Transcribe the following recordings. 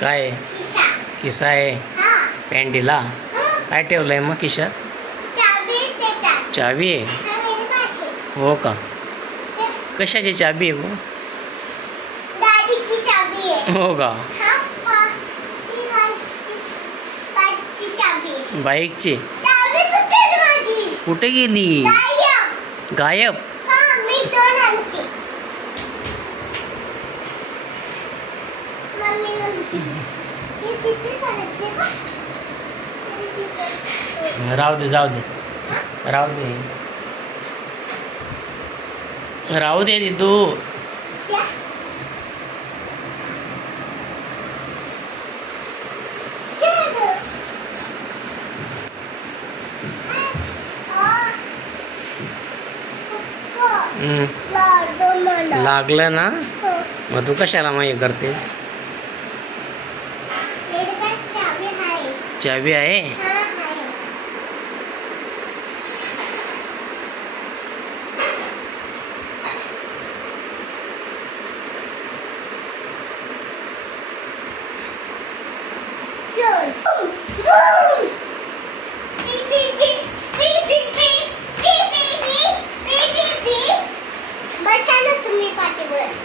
काय आहे? खिसा. किस्सा आहे हा. पॅन्टीला. काय ठेवलंय मग खिशात? चावी देतात. चावी आहे. हा, मेरे पास है. हो का? कशाची चावी आहे मग? गाडीची चावी आहे. हो का? हा, ही बाईकची चावी आहे. बाईकची? चावी कुठे माझी? कुठे गेली? गायब. गायब? हा, मी दोन आणते. मम्मी म्हणते ती तिथे चालते का? राहू दे जाऊ दे. राहू दे. राहू दे तू. त्या लागलं ना? मग तू कशाला मग हे करतेस? चावी आहे?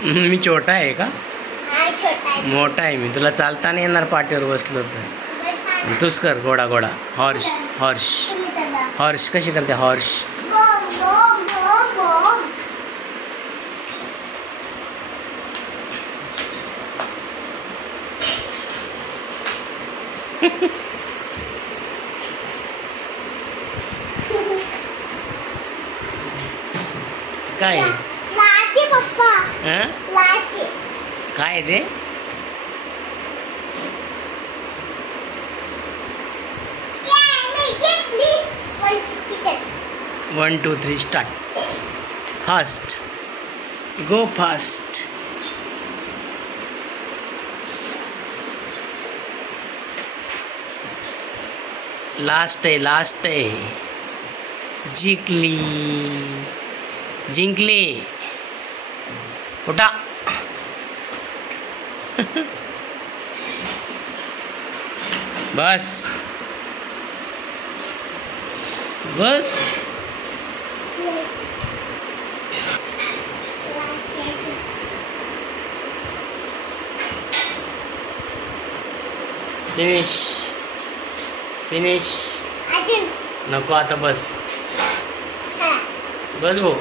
मी छोटा आहे का? मोठा आहे मी. तुला चालता नाही येणार पाठीवर बसलो तर. तूच कर घोडा घोडा. हॉर्स हॉर्स हॉर्स कशी करते हॉर्स? काय लाची पप्पा. हं? लाची. काय ते? One two three start. Fast. Go fast. Last आहे लास्ट आहे. जिंकली जिंकली. उठा. बस बस. Finish finish. नको आता बस. बस भाऊ.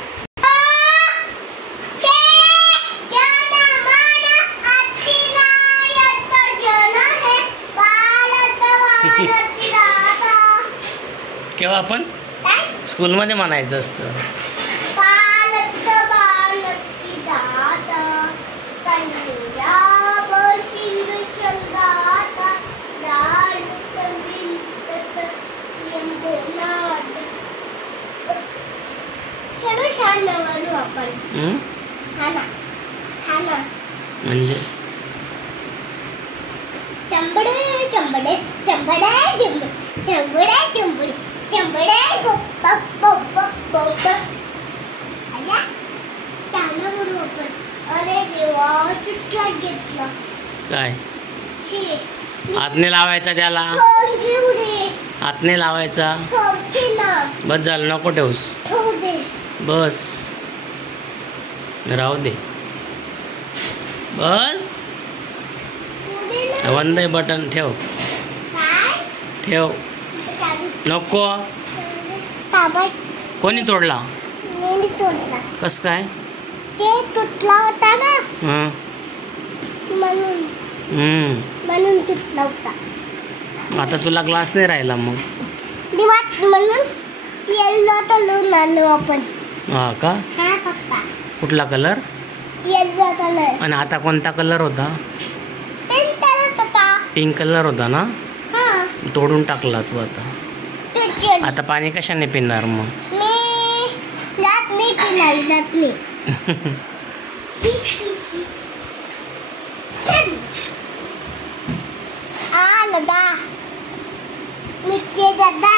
केव्हा आपण स्कूलमध्ये म्हणायचं असतं. म्हणजे चंबडे चंबडे चंबडे चंबडे चंबडे चंबडे पप्पा पप्पा पप्पा. आया चांगला म्हणू आपण. अरे देवा चुटला घेतला. काय? हे हातने लावायचा त्याला. घेऊ दे. हातने लावायचा. ठेवते ना. बस झालं नको ठेवूस. ठेवू दे. बस राहू दे. बस. बंद आहे बटन. ठेव ठेव. नको. कोणी तोडला? मी तोडला. कस काय? ते तुटला होता ना हं. म्हणून तुटला होता. आता तुला क्लास नाही राहिला मग. म्हणून येल्लो कलर आणलो आपण. हा का? हा पप्पा. कुठला कलर? Yellow colour. आणि आता कोणता कलर होता? पिंक कलर होता. पिंक कलर होता ना? हा. तोडून टाकला तू आता. आता पाणी कशाने पिणार मग? मी जात नाही पिणार जात नाही. दादा मिठे दादा.